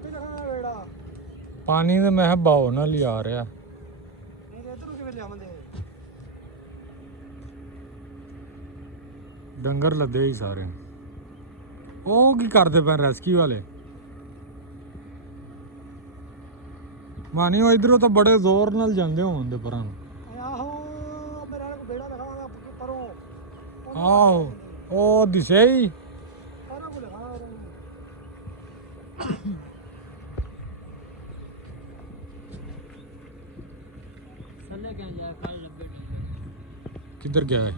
ਆਪੇ ਲਖਣਾ ਵੇੜਾ ਪਾਣੀ ਤੇ ਮੈਂ ਬਾਹੋਂ ਨਾਲ ਹੀ ਆ ਰਿਹਾ। ਨਹੀਂ ਤੇ ਇਧਰੋਂ ਕਿਵੇਂ ਲਿਆਉਂਦੇ ਡੰਗਰ ਲੱਦੇ ਹੀ ਸਾਰੇ। ਉਹ ਕੀ ਕਰਦੇ ਪਏ ਰੈਸਕਿਊ ਵਾਲੇ? ਮਾਨੀ ਉਹ ਇਧਰੋਂ ਤਾਂ ਬੜੇ ਜ਼ੋਰ ਨਾਲ ਜਾਂਦੇ ਹੋਣਦੇ ਪਰਾਂ ਨੂੰ। ਆਹੋ ਮੇਰੇ ਨਾਲ ਵੇੜਾ ਲਖਾਵਾਂਗਾ ਪਰੋਂ। ਆਹੋ ਉਹ ਦਿਸੇ ਹੀ ਸਾਰਾ ਕੁਝ ਲਖਾਣਾ ਥੱਲੇ ਕਿਉਂ ਜਾ ਕੱਲ ਲੱਭੇ ਕਿੱਧਰ ਗਿਆ ਹੈ?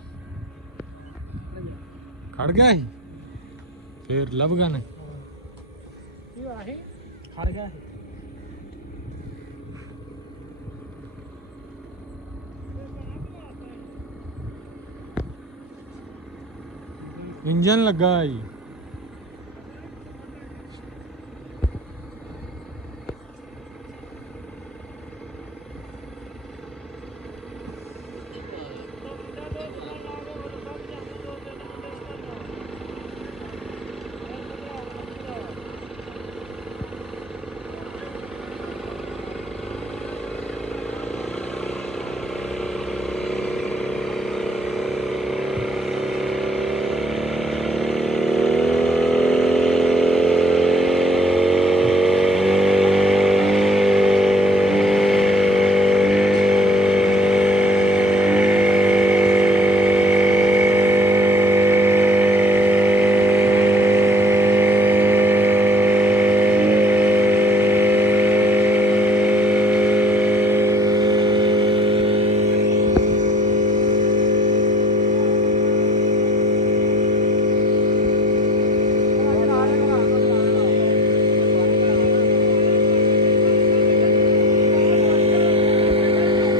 ਖੜ ਗਿਆ ਸੀ ਫੇਰ ਲੱਭ ਗਏ ਨੇ। ਕੀ ਆਹੀ ਖੜ ਗਿਆ ਸੀ। ਇੰਜਨ ਲੱਗਾ ਹੈ ਜੀ।